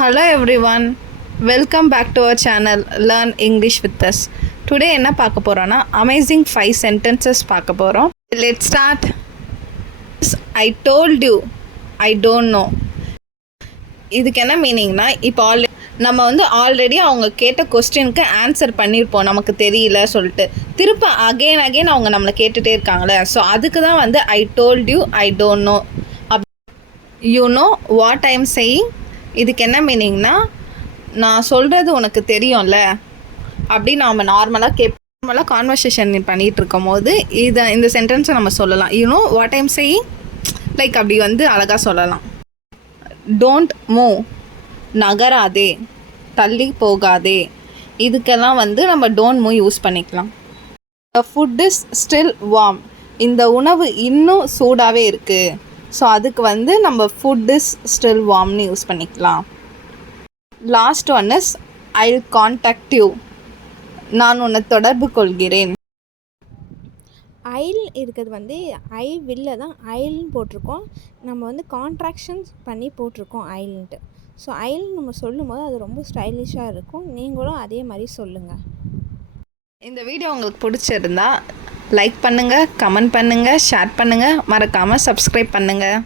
Hello everyone, welcome back to our channel Learn English with us. Today என்ன பார்க்க போறோம்னா amazing 5 sentences பார்க்க போறோம். Let's start. I told you, I don't know. இதுக்கு என்ன மீனிங்னா இப்போ நம்ம ஆல்ரெடி அவங்க கேட்ட கொஸ்டினுக்கு ஆன்சர் பண்ணியிருப்போம், நமக்கு தெரியல சொல்லிட்டு திருப்ப அகெயின் அவங்க நம்மளை கேட்டுகிட்டே இருக்காங்களே. ஸோ அதுக்கு தான் I told you I don't know. You know what I am saying. இதுக்கு என்ன மீனிங்னா, நான் சொல்கிறது உனக்கு தெரியும்ல அப்படி நாம் நார்மலாக கான்வர்சேஷன் பண்ணிகிட்டு இருக்கும் போது இந்த சென்டென்ஸை நம்ம சொல்லலாம். You know what I am saying, like அப்படி அழகாக சொல்லலாம். டோன்ட் மூவ், நகராதே, தள்ளி போகாதே, இதுக்கெல்லாம் நம்ம டோன்ட் மூவ் யூஸ் பண்ணிக்கலாம். The food is still warm, இந்த உணவு இன்னும் சூடாகவே இருக்குது. ஸோ அதுக்கு நம்ம ஃபுட் இஸ் ஸ்டில் வார்ம்னு யூஸ் பண்ணிக்கலாம். Last one is I will contact you, நான் உன்னை தொடர்பு கொள்கிறேன். ஐல் இருக்கிறது ஐ வில்ல தான் ஐல்னு போட்டிருக்கோம். நம்ம கான்ட்ராக்ஷன்ஸ் பண்ணி போட்டிருக்கோம் ஐல்ன்ட்டு. ஸோ ஐல் நம்ம சொல்லும் போது அது ரொம்ப ஸ்டைலிஷாக இருக்கும். நீங்களும் அதே மாதிரி சொல்லுங்கள். இந்த வீடியோ உங்களுக்கு பிடிச்சிருந்தா லைக் பண்ணுங்கள், கமெண்ட் பண்ணுங்கள், ஷேர் பண்ணுங்கள், மறக்காமல் சப்ஸ்கிரைப் பண்ணுங்கள்.